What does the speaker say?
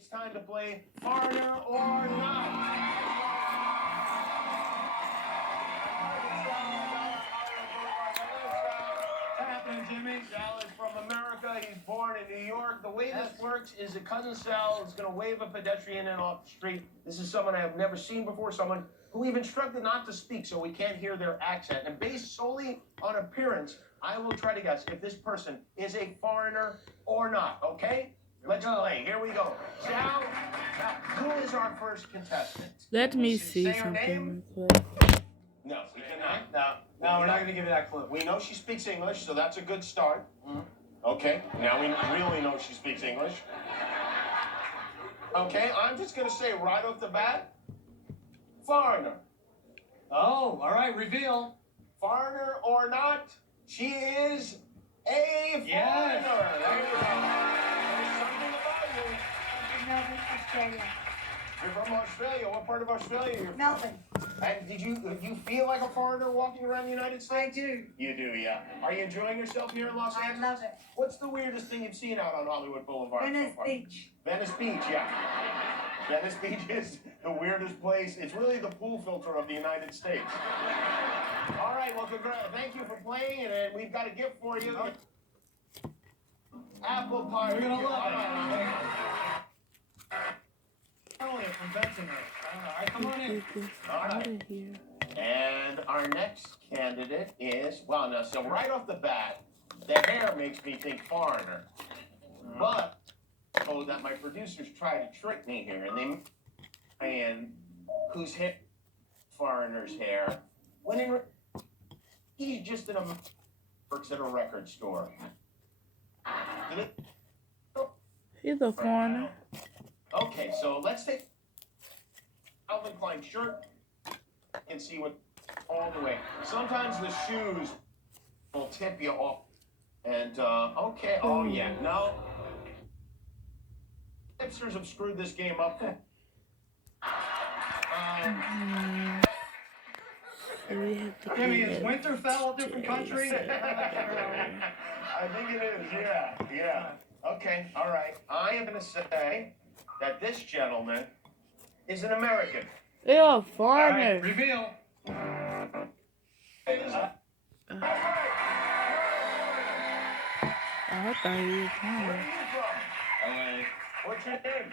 It's time to play Foreigner or Not. What's happening, Jimmy? Sal is from America. He's born in New York. The way this works is that Cousin Sal is going to wave a pedestrian in off the street. This is someone I have never seen before, someone who we've instructed not to speak so we can't hear their accent. And based solely on appearance, I will try to guess if this person is a foreigner or not, okay? Let's play. Here we go. Sal, who is our first contestant? Let me see Say her something name? real quick. No, we cannot. No, we're not going to give you that clue. We know she speaks English, so that's a good start. Okay, now we really know she speaks English. Okay, I'm just going to say right off the bat, foreigner. Oh, all right, reveal. Foreigner or not, she is a foreigner. Yes. There you go. There's something about you. Melbourne, Australia. You're from Australia. What part of Australia are you from? Melbourne. And did you feel like a foreigner walking around the United States? I do. You do, yeah. Are you enjoying yourself here in Los I Angeles? love it. What's the weirdest thing you've seen out on Hollywood Boulevard Venice so far? Beach. Venice Beach, yeah. Venice Beach is the weirdest place. It's really the pool filter of the United States. All right, well, thank you for playing, and we've got a gift for you. Apple pie. You're gonna love it. Elliot from Bensonhurst. All right, come on in. Get this out of here. And our next candidate is, well, now, so right off the bat, the hair makes me think foreigner. But, oh, that my producers try to trick me here, and who's hit foreigner's hair, when in he's just works at a record store. He's a foreigner. Okay, so let's take Calvin Klein shirt and see what all the way. Sometimes the shoes will tip you off. And, okay, oh yeah, no. Hipsters have screwed this game up. So we have to Jimmy, give is it Winterfell a different country? I think it is, yeah. Okay, all right. I am going to say that this gentleman is an American. You're a All right, foreigner. reveal. I thought he was Where are foreigner. you from? What's your name?